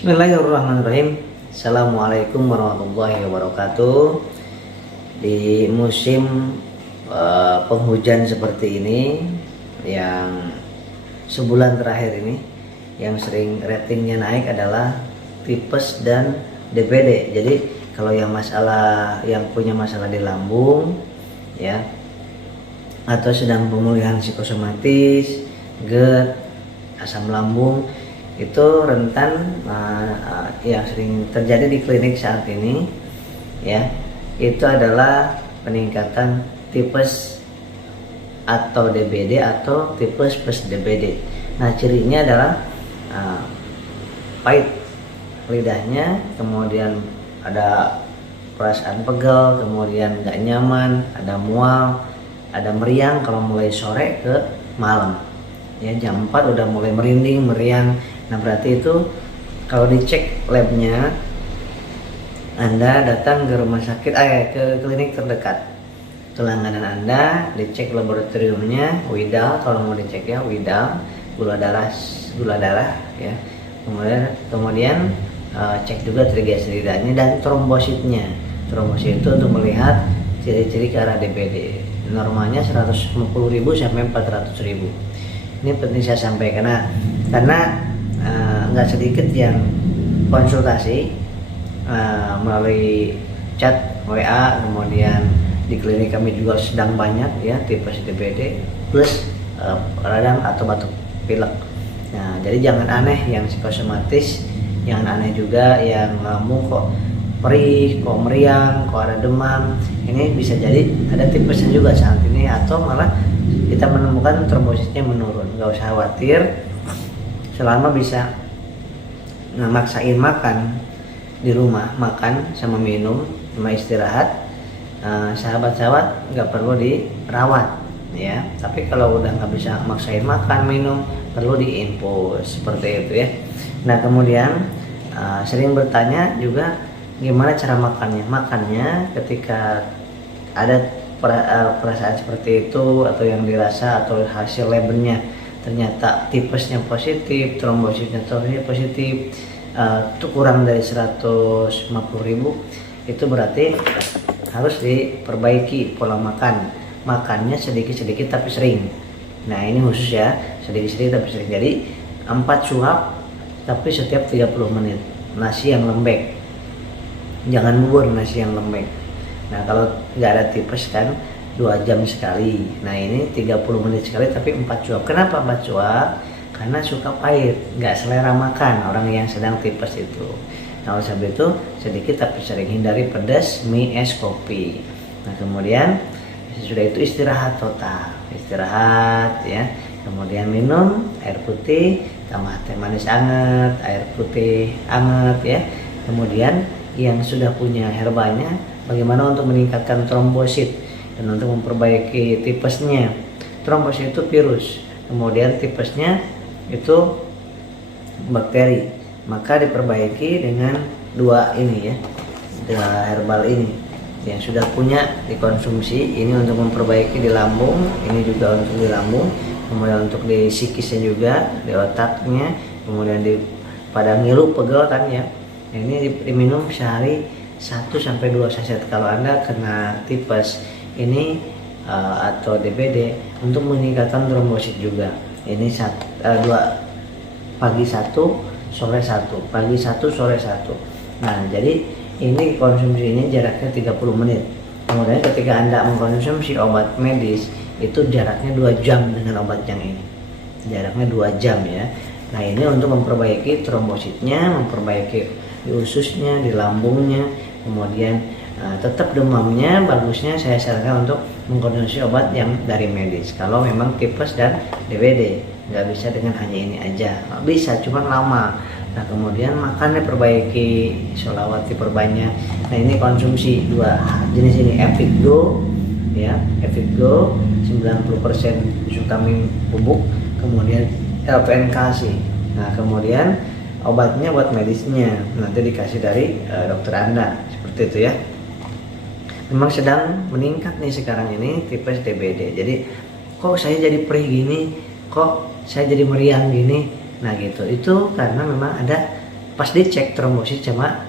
Bismillahirrahmanirrahim. Assalamualaikum warahmatullahi wabarakatuh. Di musim penghujan seperti ini, yang sebulan terakhir ini, yang sering ratingnya naik adalah tipes dan DBD. Jadi kalau yang punya masalah di lambung, ya, atau sedang pemulihan psikosomatis, GERD, asam lambung, itu rentan yang sering terjadi di klinik saat ini, ya, itu adalah peningkatan tipes atau DBD atau tipes plus DBD. Nah, cirinya adalah pahit lidahnya, kemudian ada perasaan pegal, kemudian nggak nyaman, ada mual, ada meriang kalau mulai sore ke malam. Ya, jam 4 udah mulai merinding, meriang. Nah, berarti itu kalau dicek labnya, Anda datang ke rumah sakit, ke klinik terdekat. Itu langganan Anda, dicek laboratoriumnya, Widal kalau mau dicek, ya, Widal, gula darah, ya. Kemudian cek juga trigliseridanya dan trombositnya. Trombosit itu untuk melihat ciri-ciri ke arah DBD. Normalnya 150.000 sampai 400.000. Ini penting saya sampaikan, karena nggak sedikit yang konsultasi melalui chat WA, kemudian di klinik kami juga sedang banyak, ya, tipes DBD plus radang atau batuk pilek. Nah, jadi jangan aneh yang psikosomatis, jangan aneh juga yang lambung kok perih, kok meriang, kok ada demam. Ini bisa jadi ada tipesnya juga saat ini, atau malah kita menemukan trombositnya menurun. Nggak usah khawatir, selama bisa maksain makan di rumah, makan sama minum sama istirahat, sahabat-sahabat nggak perlu dirawat, ya. Tapi kalau udah nggak bisa maksain makan minum, perlu diinfus seperti itu, ya. Nah, kemudian sering bertanya juga gimana cara makannya ketika ada perasaan seperti itu, atau yang dirasa atau hasil labnya ternyata tipesnya positif, trombositnya positif, itu kurang dari 150.000, itu berarti harus diperbaiki pola makannya sedikit-sedikit tapi sering. Nah, ini khusus, ya, sedikit-sedikit tapi sering. Jadi 4 suap tapi setiap 30 menit. Nasi yang lembek, jangan bubur, nasi yang lembek. Nah, kalau nggak ada tipes kan 2 jam sekali. Nah, ini 30 menit sekali tapi 4 suap. Kenapa 4 suap? Karena suka pahit, nggak selera makan orang yang sedang tipes itu. Nah, oleh sebab itu sedikit tapi sering. Hindari pedas, mie, es, kopi. Nah, kemudian sudah itu istirahat total, istirahat, ya. Kemudian minum air putih tambah teh manis anget, air putih anget, ya. Kemudian yang sudah punya herbanya, bagaimana untuk meningkatkan trombosit dan untuk memperbaiki tipesnya. Trombosit itu virus, kemudian tipesnya itu bakteri. Maka diperbaiki dengan 2 ini, ya, 2 herbal ini yang sudah punya dikonsumsi. Ini untuk memperbaiki di lambung, ini juga untuk di lambung, kemudian untuk di psikisnya juga, di otaknya, kemudian pada ngilu pegel kan, ya. Ini diminum sehari 1-2 saset kalau Anda kena tipes ini atau DBD, untuk meningkatkan trombosit juga. Ini 2, pagi 1, sore 1, pagi 1, sore 1. Nah, jadi ini konsumsinya jaraknya 30 menit. Kemudian ketika Anda mengkonsumsi obat medis, itu jaraknya 2 jam dengan obat yang ini. Jaraknya 2 jam, ya. Nah, ini untuk memperbaiki trombositnya, memperbaiki di ususnya, di lambungnya. Kemudian tetap demamnya, bagusnya saya sarankan untuk mengkonsumsi obat yang dari medis. Kalau memang tipes dan DBD, nggak bisa dengan hanya ini aja, nggak bisa, cuman lama. Nah, kemudian makannya perbaiki, sholawat diperbanyak. Nah, ini konsumsi 2 jenis ini, Epic-Go, ya, Epic-Go 90% vitamin bubuk, kemudian LPN-Kalsi. Nah, kemudian obatnya buat medisnya nanti dikasih dari dokter Anda, seperti itu, ya. Memang sedang meningkat nih sekarang ini tipes DBD. Jadi kok saya jadi perih gini, kok saya jadi meriang gini. Nah, gitu. Itu karena memang ada pas dicek trombosit sama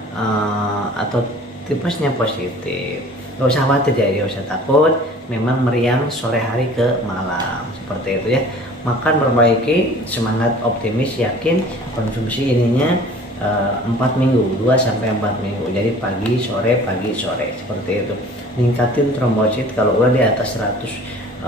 atau tipesnya positif, nggak usah khawatir ya, nggak usah takut. Memang meriang sore hari ke malam seperti itu ya. Makan perbaiki, semangat, optimis, yakin, konsumsi ininya 4 minggu, 2 sampai 4 minggu. Jadi pagi sore seperti itu. Ningkatin trombosit kalau udah di atas 150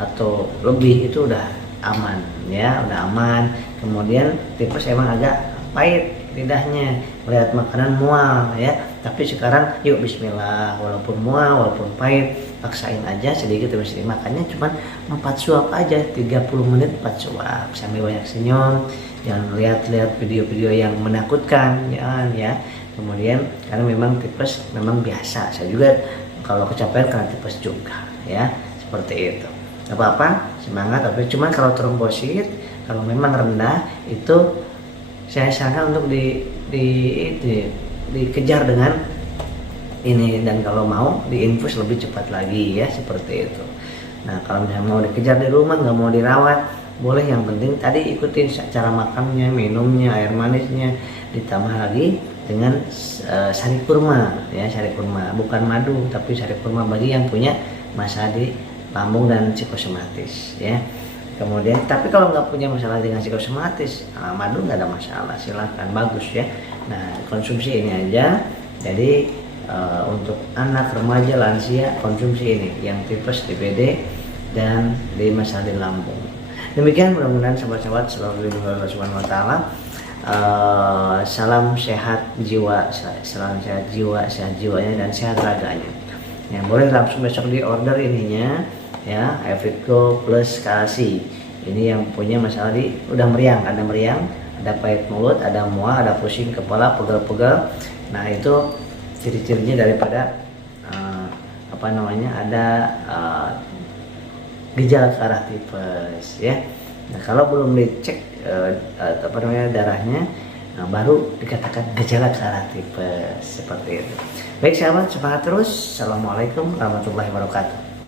atau lebih itu udah aman ya, udah aman. Kemudian tipes emang agak pahit lidahnya, melihat makanan mual ya. Tapi sekarang yuk bismillah, walaupun mual, walaupun pahit, paksain aja sedikit demi sedikit. Makannya cuma 4 suap aja, 30 menit 4 suap, sambil banyak senyum. Jangan lihat-lihat video-video yang menakutkan, jangan ya. Kemudian karena memang tipes memang biasa, saya juga kalau kecapean karena tipes juga ya, seperti itu. Gak apa-apa, semangat. Tapi cuma kalau trombosit kalau memang rendah itu saya sarankan untuk dikejar dengan ini, dan kalau mau diinfus lebih cepat lagi ya, seperti itu. Nah kalau misalnya mau dikejar di rumah, nggak mau dirawat, boleh. Yang penting tadi ikutin cara makannya, minumnya, air manisnya, ditambah lagi dengan sari kurma ya, sari kurma bukan madu tapi sari kurma bagi yang punya masalah di lambung dan psikosomatis ya. Kemudian tapi kalau nggak punya masalah dengan psikosomatis, madu nggak ada masalah, silahkan, bagus ya. Nah konsumsi ini aja. Jadi untuk anak, remaja, lansia konsumsi ini yang tipes, DBD dan di masalah di lambung. Demikian, mudah-mudahan sahabat-sahabat selalu dilindungi Allah Subhanahu wa taala. Salam sehat jiwa, sehat jiwanya dan sehat raganya. Yang boleh langsung besok di order ininya ya, Evitco plus Kalsi. Ini yang punya masalah udah meriang, ada pahit mulut, ada mual, ada pusing kepala, pegal-pegal. Nah itu ciri-cirinya daripada ada gejala ke arah tipes ya. Nah kalau belum dicek darahnya, baru dikatakan gejala ke arah tipes, seperti itu. Baik sahabat, semangat terus. Assalamualaikum warahmatullahi wabarakatuh.